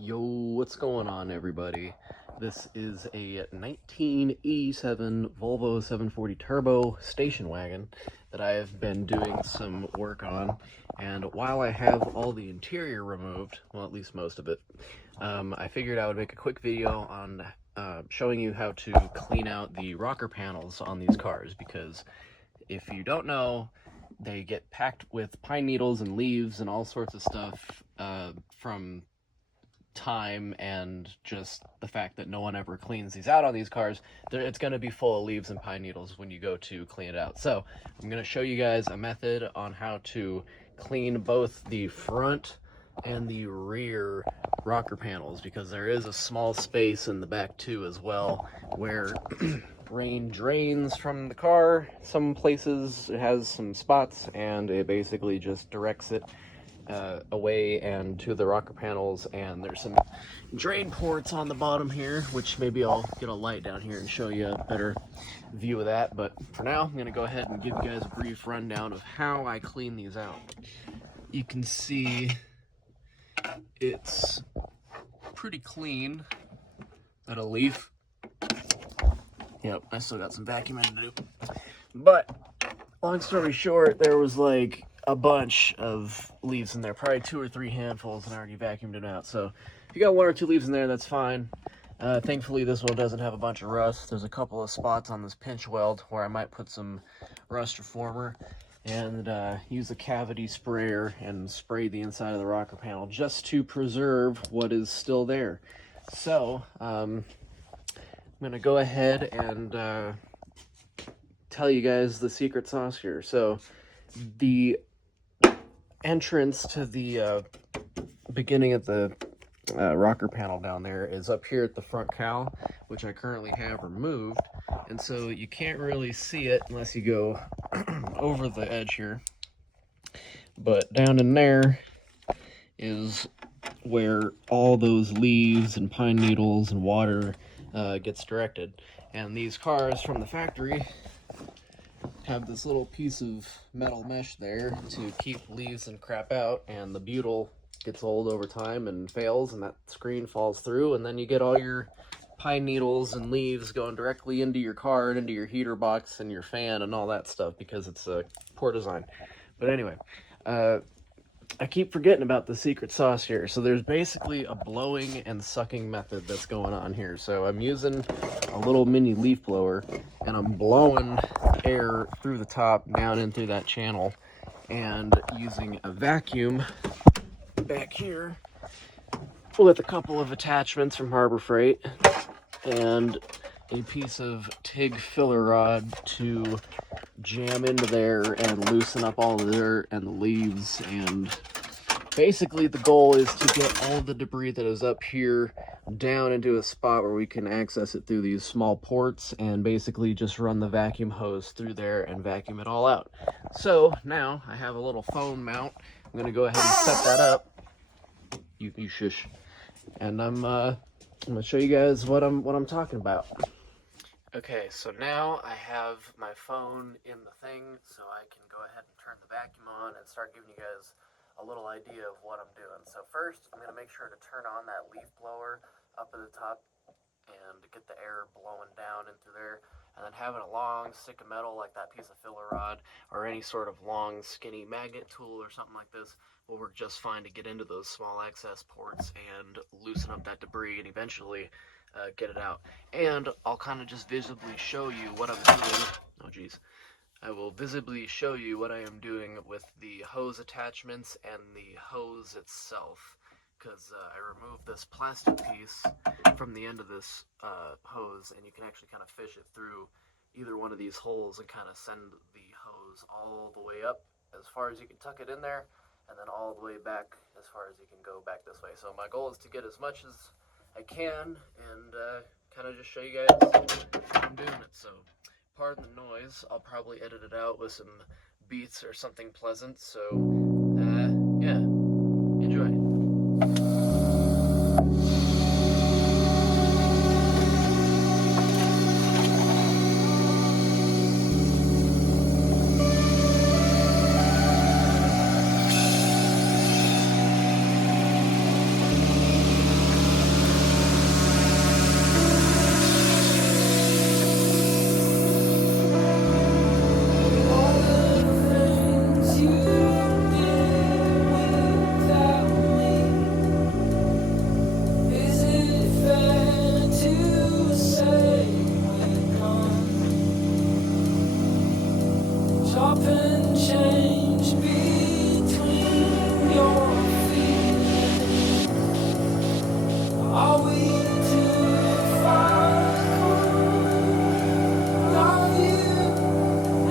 Yo, what's going on, everybody? This is a 1987 Volvo 740 Turbo station wagon that I have been doing some work on. And while I have all the interior removed, well, at least most of it, I figured I would make a quick video on showing you how to clean out the rocker panels on these cars, because if you don't know, they get packed with pine needles and leaves and all sorts of stuff from time and just the fact that no one ever cleans these out on these cars. It's going to be full of leaves and pine needles when you go to clean it out. So I'm going to show you guys a method on how to clean both the front and the rear rocker panels, because there is a small space in the back too as well where rain drains from the car. Some places it has some spots and it basically just directs it away and to the rocker panels, and there's some drain ports on the bottom here, which maybe I'll get a light down here and show you a better view of that. But for now, I'm going to go ahead and give you guys a brief rundown of how I clean these out. You can see it's pretty clean. Got a leaf. Yep, I still got some vacuuming to do. But long story short, there was like a bunch of leaves in there, probably 2 or 3 handfuls, and I already vacuumed it out. So if you got 1 or 2 leaves in there, that's fine. Thankfully, this one doesn't have a bunch of rust. There's a couple of spots on this pinch weld where I might put some rust reformer and use a cavity sprayer and spray the inside of the rocker panel just to preserve what is still there. So I'm gonna go ahead and tell you guys the secret sauce here. So the entrance to the beginning of the rocker panel down there is up here at the front cowl, which I currently have removed, and so you can't really see it unless you go over the edge here. But down in there is where all those leaves and pine needles and water gets directed. And these cars from the factory have this little piece of metal mesh there to keep leaves and crap out, and the butyl gets old over time and fails, and that screen falls through, and then you get all your pine needles and leaves going directly into your car and into your heater box and your fan and all that stuff, because it's a poor design. But anyway, I keep forgetting about the secret sauce here. So there's basically a blowing and sucking method that's going on here. So I'm using a little mini leaf blower, and I'm blowing air through the top down in through that channel, and using a vacuum back here with a couple of attachments from Harbor Freight and a piece of TIG filler rod to jam into there and loosen up all the dirt and the leaves. And basically the goal is to get all the debris that is up here down into a spot where we can access it through these small ports, and basically just run the vacuum hose through there and vacuum it all out. So now I have a little phone mount. I'm going to go ahead and set that up. You shush. And I'm going to show you guys what I'm talking about. Okay, so now I have my phone in the thing, so I can go ahead and turn the vacuum on and start giving you guys a little idea of what I'm doing. So first, I'm going to make sure to turn on that leaf blower up at the top and get the air blowing down into there. And then having a long stick of metal like that piece of filler rod, or any sort of long skinny magnet tool or something like this, will work just fine to get into those small access ports and loosen up that debris and eventually get it out. And I'll kind of just visibly show you what I'm doing. Oh geez. I will visibly show you what I am doing with the hose attachments and the hose itself, because I removed this plastic piece from the end of this hose, and you can actually kind of fish it through either one of these holes and kind of send the hose all the way up as far as you can tuck it in there, and then all the way back as far as you can go back this way. So my goal is to get as much as I can and kind of just show you guys how I'm doing it. So pardon the noise, I'll probably edit it out with some beats or something pleasant. So yeah, enjoy. All we do is fight. Love you,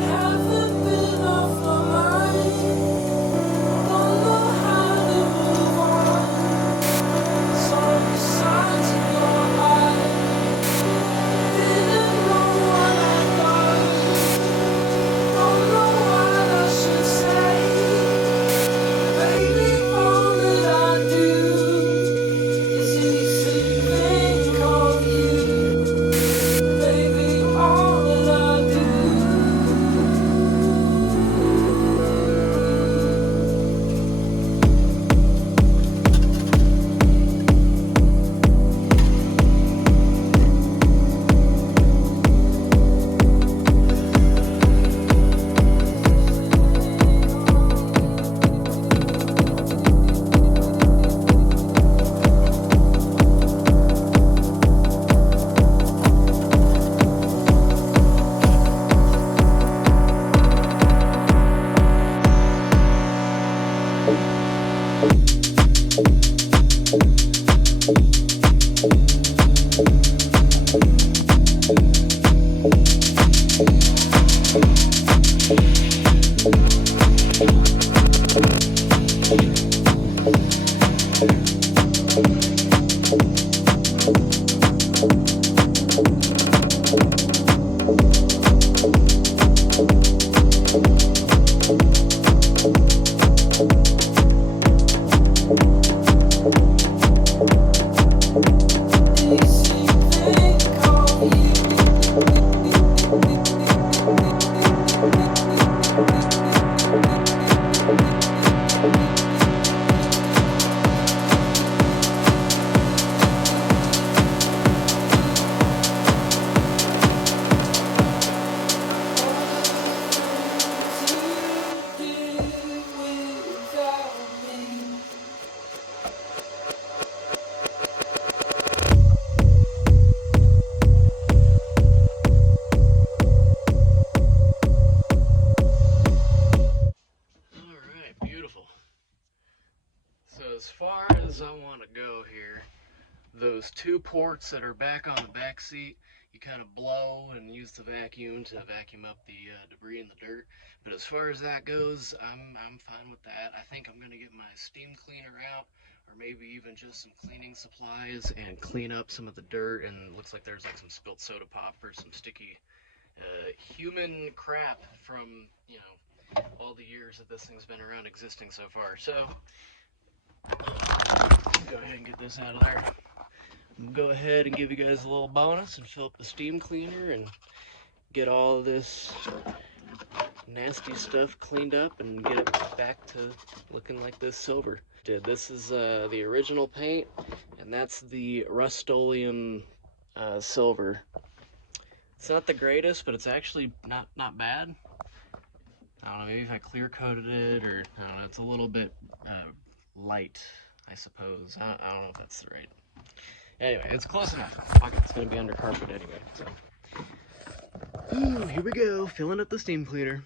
haven't been off my mind. Don't know how to move on. Saw the signs in your eyes. Didn't know what I thought. Don't know what I should say. Baby, all that I do is easily think of you. Baby, all that I do. Alright, beautiful. So as far as I want to go here, those two ports that are back on the back seat, you kind of blow and use the vacuum to vacuum up the debris and the dirt. But as far as that goes, I'm fine with that. I think I'm going to get my steam cleaner out, or maybe even just some cleaning supplies, and clean up some of the dirt. And it looks like there's like some spilt soda pop or some sticky human crap from, you know, all the years that this thing's been around existing so far. So go ahead and get this out of there. Go ahead and give you guys a little bonus and fill up the steam cleaner and get all this nasty stuff cleaned up and get it back to looking like this silver. This is the original paint, and that's the Rust-Oleum silver. It's not the greatest, but it's actually not bad. I don't know, maybe if I clear coated it, or I don't know, it's a little bit light, I suppose. I don't know if that's the right. Anyway, it's close enough. Fuck it, it's gonna be under carpet anyway. So, here we go, filling up the steam cleaner.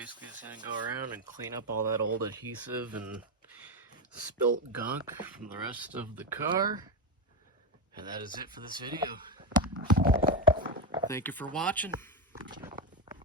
basically just gonna go around and clean up all that old adhesive and spilt gunk from the rest of the car. And that is it for this video. Thank you for watching.